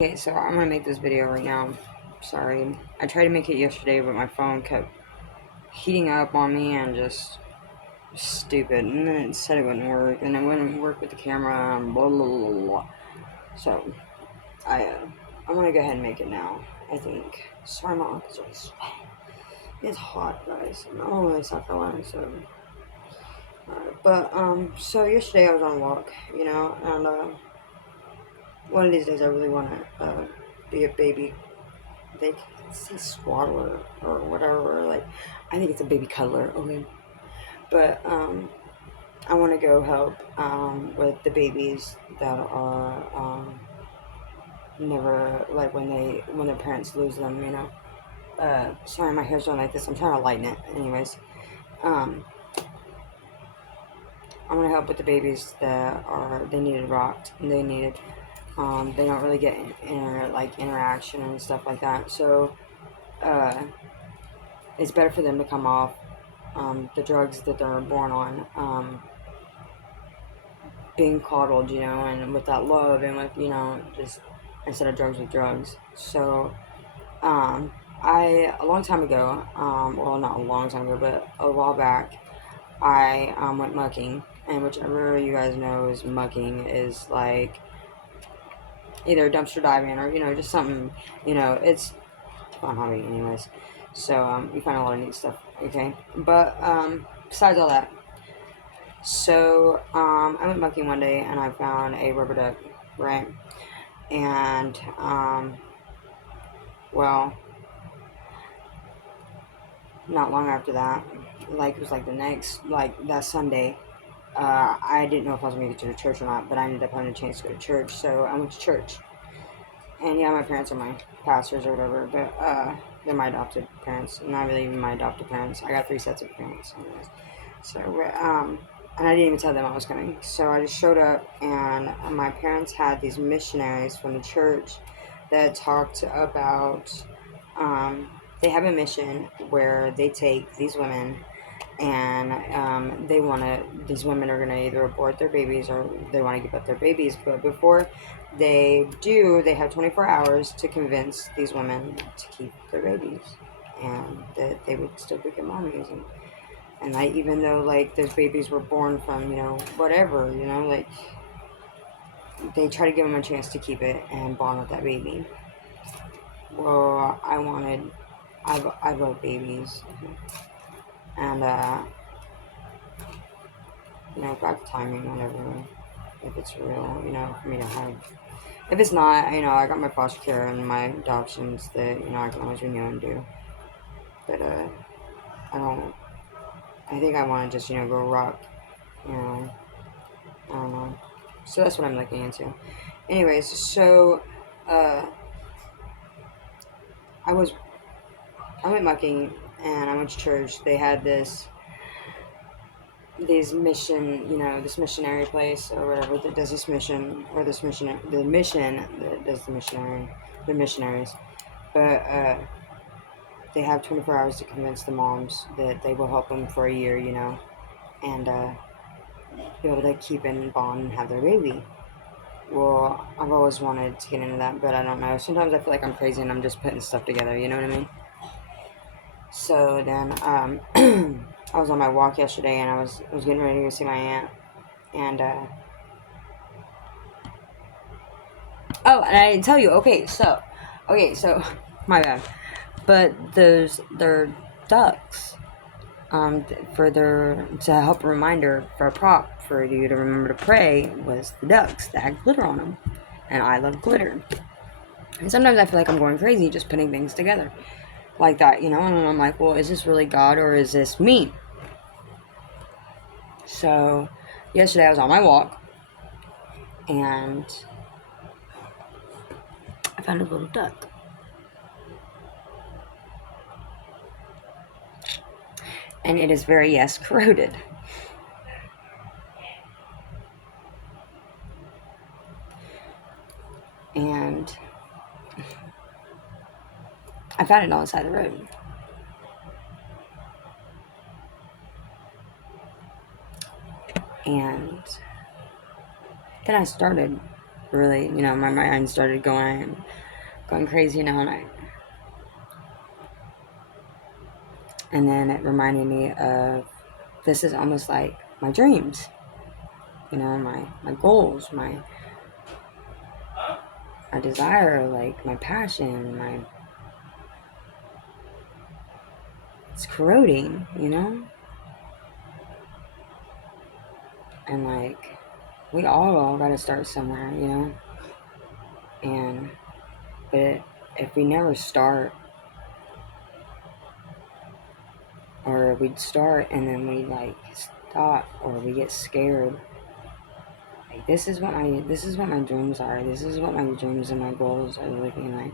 Okay, so I'm gonna make this video right now. Sorry. I tried to make it yesterday, but my phone kept heating up on me and just stupid. And then it said it wouldn't work, and it wouldn't work with the camera, and blah blah blah blah. So, I'm gonna go ahead and make it now, I think. Sorry, my uncle's voice. It's hot, guys. I'm all the way in South Carolina, so. So yesterday I was on a walk, and, one of these days I really wanna, be a baby. They say swaddler or whatever. Like, I think it's a baby cuddler. Okay, but I want to go help with the babies that are never like when their parents lose them. Sorry, my hair's going like this. I'm trying to lighten it. Anyways, um, I want to help with the babies that are they needed rocked and they needed. They don't really get interaction and stuff like that. So uh, it's better for them to come off the drugs that they're born on, being coddled, and with that love and with, just instead of drugs with drugs. So, a long time ago, well, not a long time ago, but a while back, I went mucking, and whichever you guys know is mucking is like either dumpster diving or, just something, it's fun hobby, anyways. So, you find a lot of neat stuff, okay? But, besides all that, so, I went mucking one day and I found a rubber duck, right? And, well, not long after that, like, it was like the next, like, that Sunday, I didn't know if I was going to get to the church or not, but I ended up having a chance to go to church, so I went to church. And yeah, my parents are my pastors or whatever, but, they're my adopted parents, not really even my adopted parents. I got 3 sets of parents, anyways. So, and I didn't even tell them I was coming. So I just showed up, and my parents had these missionaries from the church that talked about. Um, they have a mission where they take these women, and they want to. These women are going to either abort their babies or they want to give up their babies. But before they do, they have 24 hours to convince these women to keep their babies, and that they would still be good mommies. And like, even though like those babies were born from, whatever, like they try to give them a chance to keep it and bond with that baby. Well, I love babies, and got the timing whenever, if it's real, for me to have. If it's not, I got my foster care and my adoptions that I can always renew and do. But I don't. I think I want to just go rock. You know, I don't know. So that's what I'm looking into. Anyways, so uh, I was I went mucking and I went to church. They had this mission, this missionary place or whatever that does this mission, or this mission, the mission that does the missionaries. But they have 24 hours to convince the moms that they will help them for a year, and be able to keep in bond and have their baby. Well, I've always wanted to get into that, but I don't know. Sometimes I feel like I'm crazy and I'm just putting stuff together, you know what I mean? So then, I was on my walk yesterday, and I was getting ready to go see my aunt, and oh, and I didn't tell you. Okay, so my bad. But their ducks, for their to help a reminder for a prop for you to remember to pray was the ducks that had glitter on them, and I love glitter. And sometimes I feel like I'm going crazy just putting things together like that, and I'm like, well, is this really God or is this me? So yesterday I was on my walk, and I found a little duck. And it is very, yes, corroded. And I found it on the side of the road. And then I started really, my mind started going crazy, and then it reminded me of, this is almost like my dreams, my goals, my desire, like my passion, it's corroding, and like we all gotta start somewhere, and but if we never start, or we'd start and then we like stop, or we get scared, like this is what my dreams are, this is what my dreams and my goals are looking like,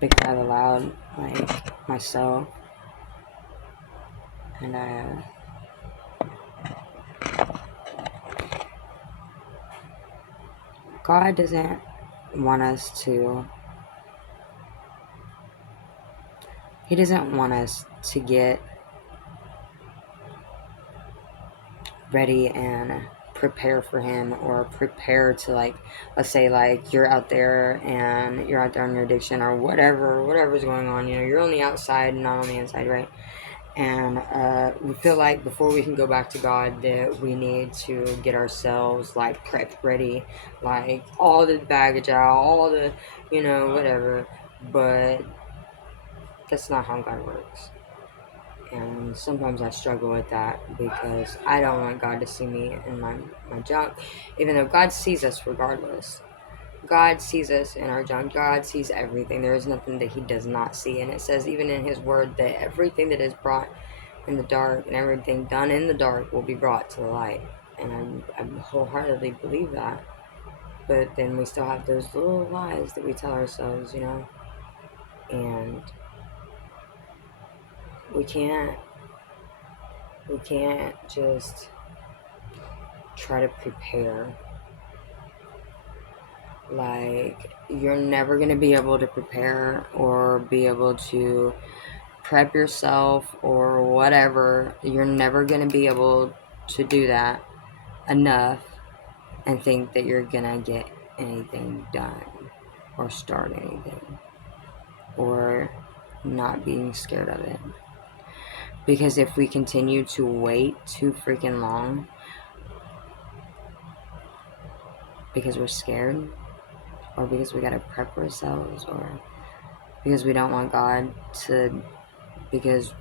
because I've allowed like myself, and God doesn't want us to he doesn't want us to get ready and prepare for him, or prepare to, like, let's say like you're out there on your addiction, or whatever's going on, you're on the outside and not on the inside, right? And we feel like before we can go back to God, that we need to get ourselves like prepped, ready, like all the baggage out, all the, whatever. But that's not how God works. And sometimes I struggle with that, because I don't want God to see me in my junk, even though God sees us regardless. God sees us in our junk. God sees everything. There is nothing that he does not see. And it says even in his word that everything that is brought in the dark and everything done in the dark will be brought to the light. And I wholeheartedly believe that. But then we still have those little lies that we tell ourselves, and we can't just try to prepare. Like, you're never going to be able to prepare or be able to prep yourself or whatever. You're never going to be able to do that enough and think that you're going to get anything done or start anything, or not being scared of it. Because if we continue to wait too freaking long because we're scared, or because we gotta prep ourselves, or because we don't want God to, because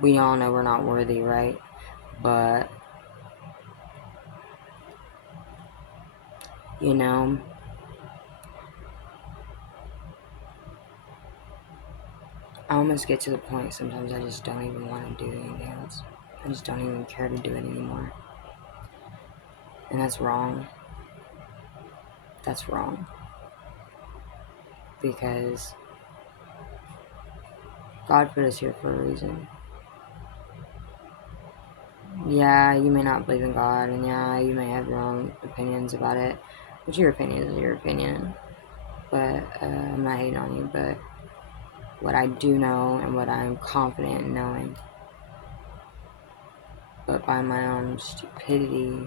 we all know we're not worthy, right? But, I almost get to the point sometimes I just don't even want to do anything else. I just don't even care to do it anymore. And that's wrong. That's wrong. Because God put us here for a reason. Yeah, you may not believe in God, and yeah, you may have your own opinions about it, but your opinion is your opinion. But I'm not hating on you, but what I do know and what I'm confident in knowing, but by my own stupidity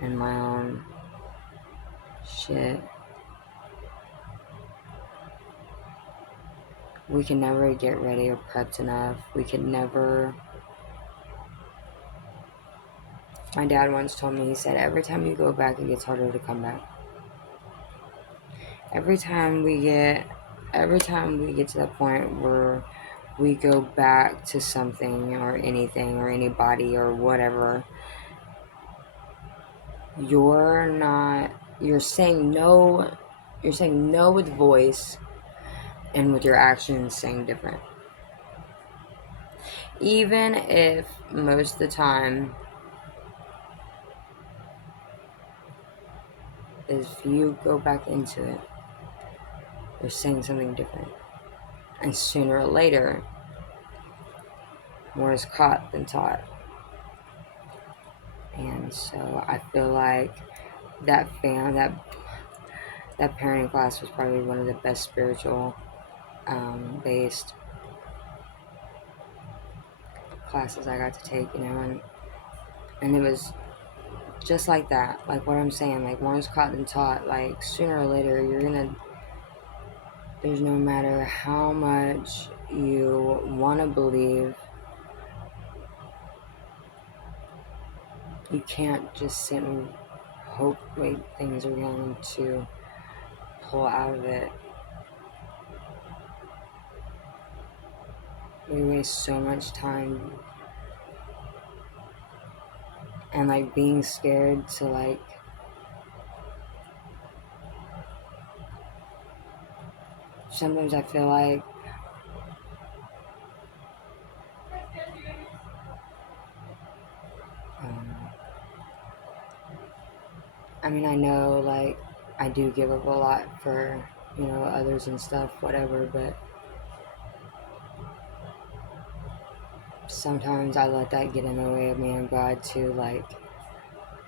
and my own shit, we can never get ready or prepped enough. We could never. My dad once told me, he said, every time you go back, it gets harder to come back. Every time we get to that point where we go back to something or anything or anybody or whatever, you're saying no with voice, and with your actions saying different. Even if most of the time, if you go back into it, you're saying something different. And sooner or later, more is caught than taught. And so I feel like that parenting class was probably one of the best spiritual based classes I got to take, and it was Just like that, like what I'm saying, like more is caught than taught. Like sooner or later, there's no matter how much you want to believe, you can't just sit and hope, wait, things are going to pull out of it. We waste so much time and like being scared to like sometimes I feel like um, I mean I know like I do give up a lot for others and stuff, whatever, but sometimes I let that get in the way of me and God too, like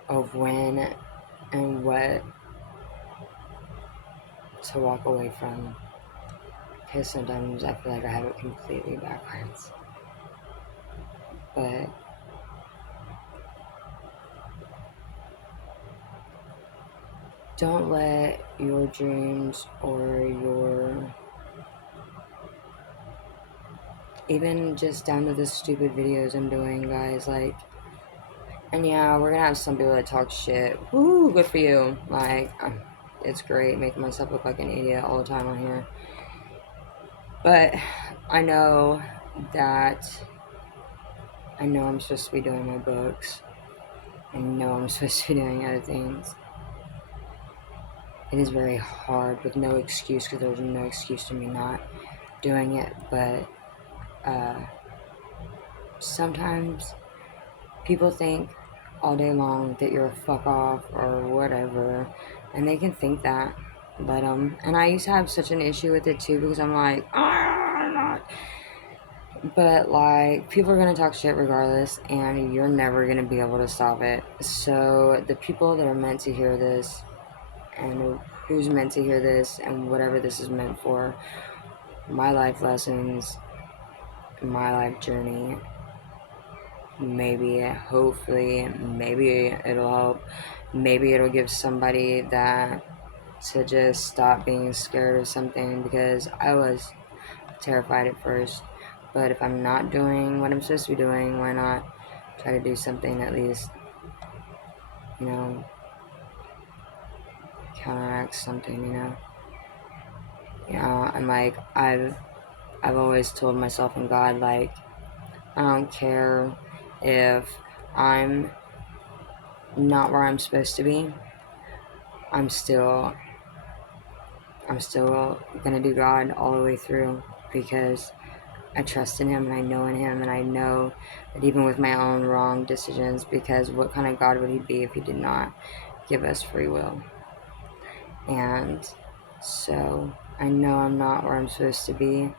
of when and what to walk away from, because sometimes I feel like I have it completely backwards. But don't let your dreams or your, even just down to the stupid videos I'm doing, guys, like, and yeah, we're gonna have some people that talk shit. Woo, good for you. Like, it's great making myself look like an idiot all the time on here. But I know that I know I'm supposed to be doing my books. I know I'm supposed to be doing other things. It is very hard with no excuse, because there's no excuse to me not doing it. But sometimes people think all day long that you're a fuck off or whatever, and they can think that. Let them. And I used to have such an issue with it too, because I'm like, I'm not. But like, people are gonna talk shit regardless, and you're never gonna be able to stop it. So the people that are meant to hear this, and who's meant to hear this, and whatever this is meant for, my life lessons, my life journey, maybe, hopefully, maybe it'll help. Maybe it'll give somebody that to just stop being scared of something, because I was terrified at first. But if I'm not doing what I'm supposed to be doing, why not try to do something at least, you know, counteract something, and like I've always told myself and God, like, I don't care if I'm not where I'm supposed to be. I'm still gonna do God all the way through, because I trust in Him and I know in Him, and I know that even with my own wrong decisions, because what kind of God would He be if He did not give us free will? And so I know I'm not where I'm supposed to be.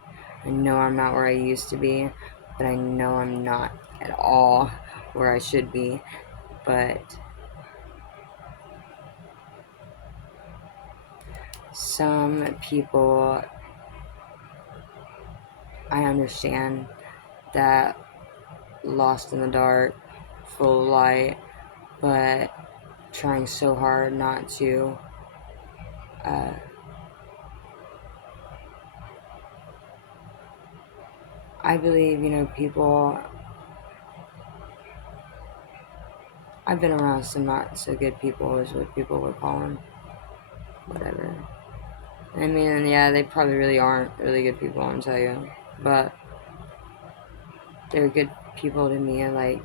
I know I'm not where I used to be, but I know I'm not at all where I should be. But some people, I understand, that lost in the dark, full of light, but trying so hard not to uh, I believe, people, I've been around some not so good people, is what people would call them, whatever. I mean, yeah, they probably really aren't really good people, I'll tell you, but they're good people to me, like,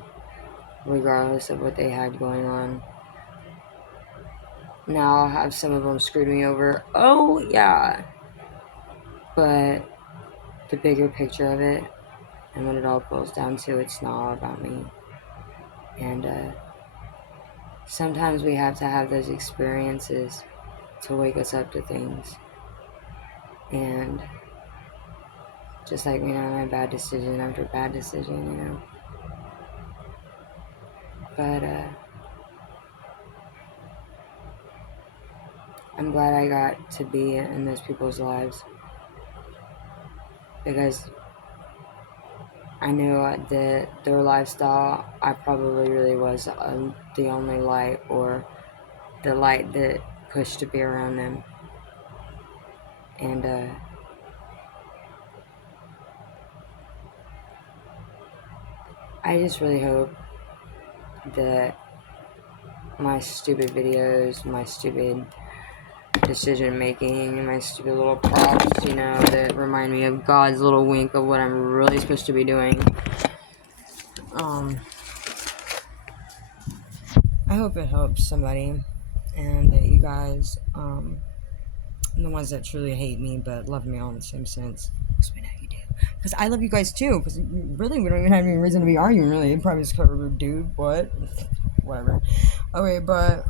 regardless of what they had going on. Now I'll have some of them screwed me over, oh yeah, but the bigger picture of it, and when it all boils down to, it's not all about me. And sometimes we have to have those experiences to wake us up to things. And just like, my bad decision after bad decision, But I'm glad I got to be in those people's lives, because I know that their lifestyle, I probably really was the only light, or the light that pushed to be around them. And I just really hope that my stupid videos, my stupid decision making, and my stupid little props, that remind me of God's little wink of what I'm really supposed to be doing. I hope it helps somebody, and that you guys, the ones that truly hate me but love me all in the same sense, because we know you do. Because I love you guys too. Because really, we don't even have any reason to be arguing. Really, it probably just covered, dude. What? Whatever. Okay,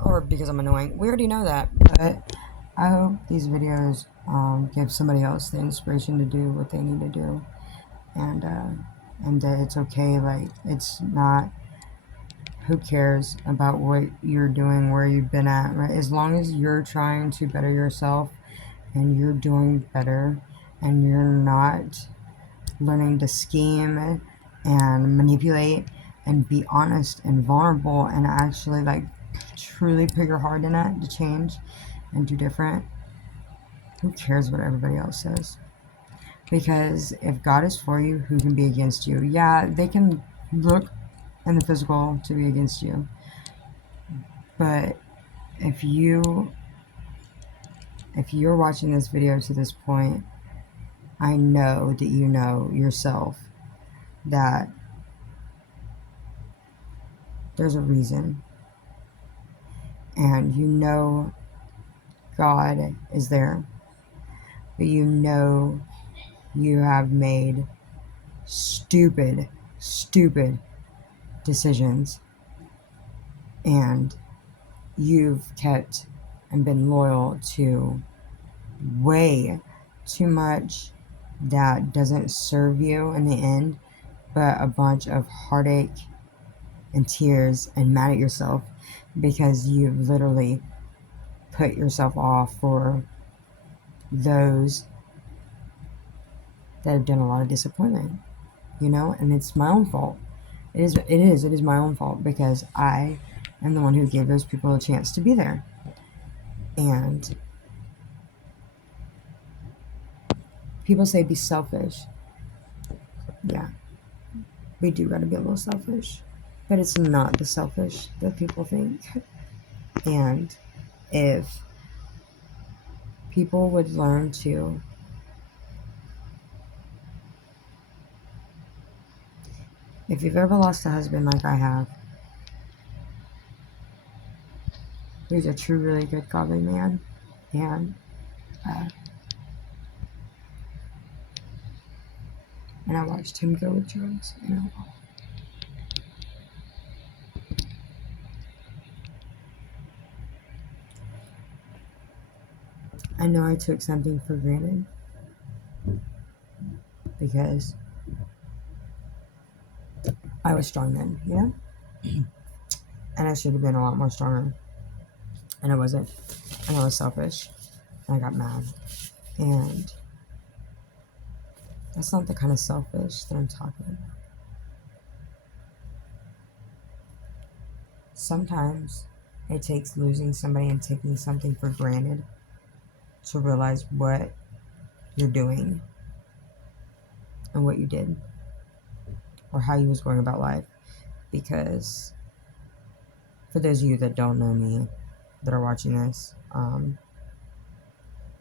or because I'm annoying. We already know that. But I hope these videos give somebody else the inspiration to do what they need to do, and that it's okay. Like, it's not. Who cares about what you're doing, where you've been at, right? As long as you're trying to better yourself and you're doing better, and you're not learning to scheme and manipulate and be honest and vulnerable and actually like truly put your heart in it to change and do different, who cares what everybody else says? Because if God is for you, who can be against you? Yeah, they can look in the physical to be against you, but if you're watching this video to this point, I know that you know yourself that there's a reason, and you know God is there, but you know you have made stupid decisions, and you've kept and been loyal to way too much that doesn't serve you in the end, but a bunch of heartache and tears and mad at yourself because you've literally put yourself off for those that have done a lot of disappointment, and it's my own fault. It is my own fault, because I am the one who gave those people a chance to be there. And people say be selfish. Yeah, we do gotta be a little selfish, but it's not the selfish that people think. And if people would learn to if you've ever lost a husband like I have, who's a true, really good, godly man, and uh, I watched him go with drugs, I know I took something for granted because I was strong then, and I should have been a lot more stronger, and I wasn't, and I was selfish, and I got mad, and that's not the kind of selfish that I'm talking about. Sometimes it takes losing somebody and taking something for granted to realize what you're doing and what you did, or how you was going about life. Because for those of you that don't know me, that are watching this,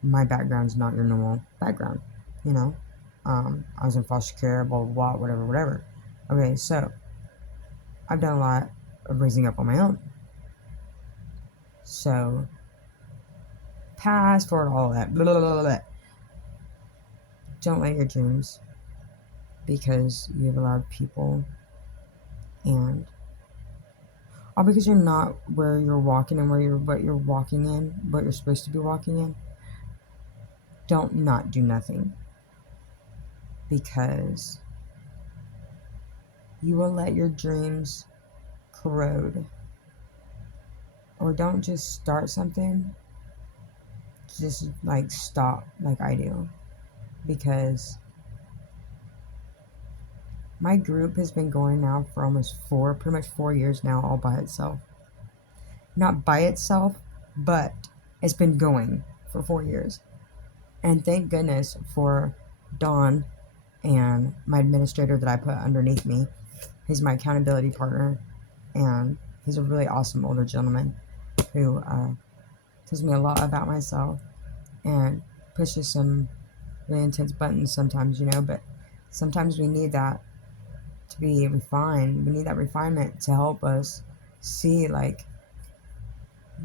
my background's not your normal background, I was in foster care, blah, blah, blah, whatever. Okay, so I've done a lot of raising up on my own. So, fast forward all that, blah, blah, blah, blah. Don't let your dreams, because you've allowed people, and all because you're not where you're walking and what you're walking in, what you're supposed to be walking in. Don't not do nothing, because you will let your dreams corrode. Or don't just start something, just like stop like I do, because My group has been going now for pretty much 4 years now, all by itself. Not by itself, but it's been going for 4 years. And thank goodness for Dawn and my administrator that I put underneath me. He's my accountability partner, and he's a really awesome older gentleman who tells me a lot about myself and pushes some really intense buttons sometimes, but sometimes we need that to be refined. We need that refinement to help us see like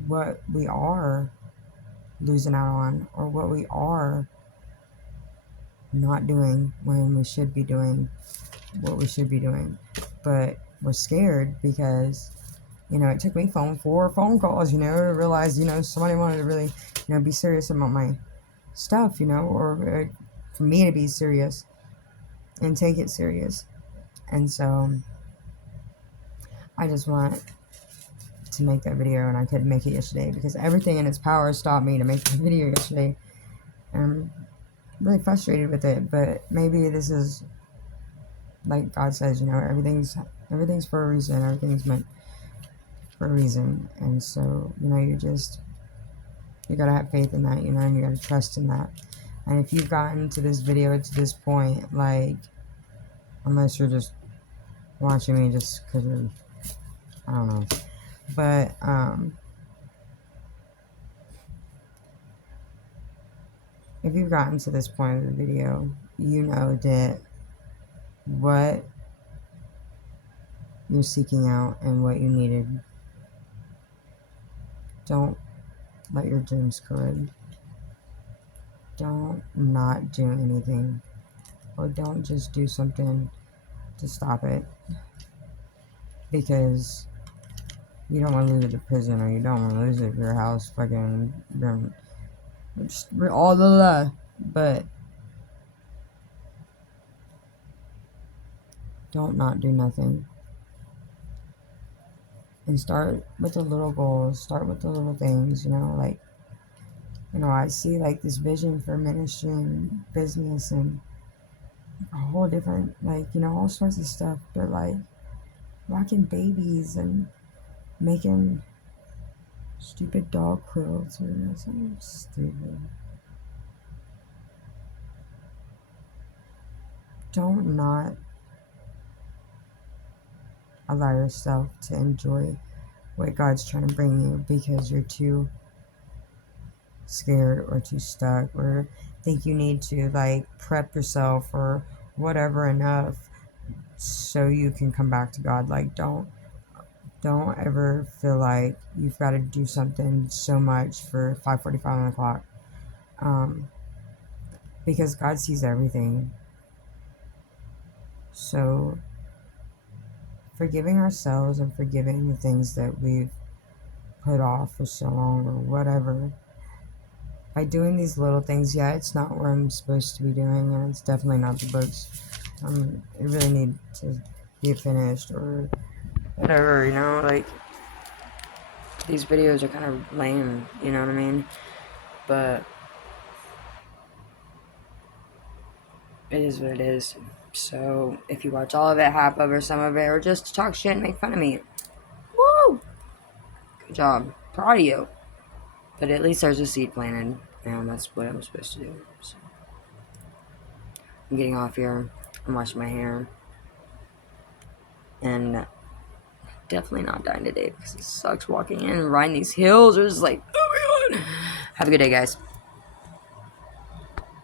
what we are losing out on, or what we are not doing when we should be doing what we should be doing. But we're scared because, it took me 4 phone calls, to realize, somebody wanted to really, be serious about my stuff, or for me to be serious and take it serious. And so I just want to make that video, and I couldn't make it yesterday because everything in its power stopped me to make the video yesterday. I'm really frustrated with it, but maybe this is like God says, everything's for a reason, everything's meant for a reason. And so, you gotta have faith in that, and you gotta trust in that. And if you've gotten to this video to this point, like, unless you're just watching me just because you're, I don't know, but if you've gotten to this point of the video, you know that what you're seeking out and what you needed. Don't let your dreams corrode. Don't not do anything, or don't just do something to stop it because you don't want to lose it to prison, or you don't want to lose it to your house, fucking, just all the but don't not do nothing. And start with the little goals, start with the little things, like, I see like this vision for ministry and business and a whole different, like, all sorts of stuff, but like rocking babies and making stupid dog quilts or something stupid. Don't not allow yourself to enjoy what God's trying to bring you because you're too scared or too stuck, or think you need to like prep yourself or whatever enough so you can come back to God. Like, don't ever feel like you've got to do something so much for 5:45 on the clock, because God sees everything. So forgiving ourselves and forgiving the things that we've put off for so long or whatever, by doing these little things, it's not what I'm supposed to be doing, and it's definitely not the books. I really need to be finished or whatever, like, these videos are kind of lame, you know what I mean? But it is what it is. So if you watch all of it, half of it, or some of it, or just talk shit and make fun of me, woo! Good job. Proud of you. But at least there's a seed planted, and that's what I'm supposed to do. So I'm getting off here. I'm washing my hair. And definitely not dying today because it sucks walking in and riding these hills. It was like, oh my god. Have a good day, guys.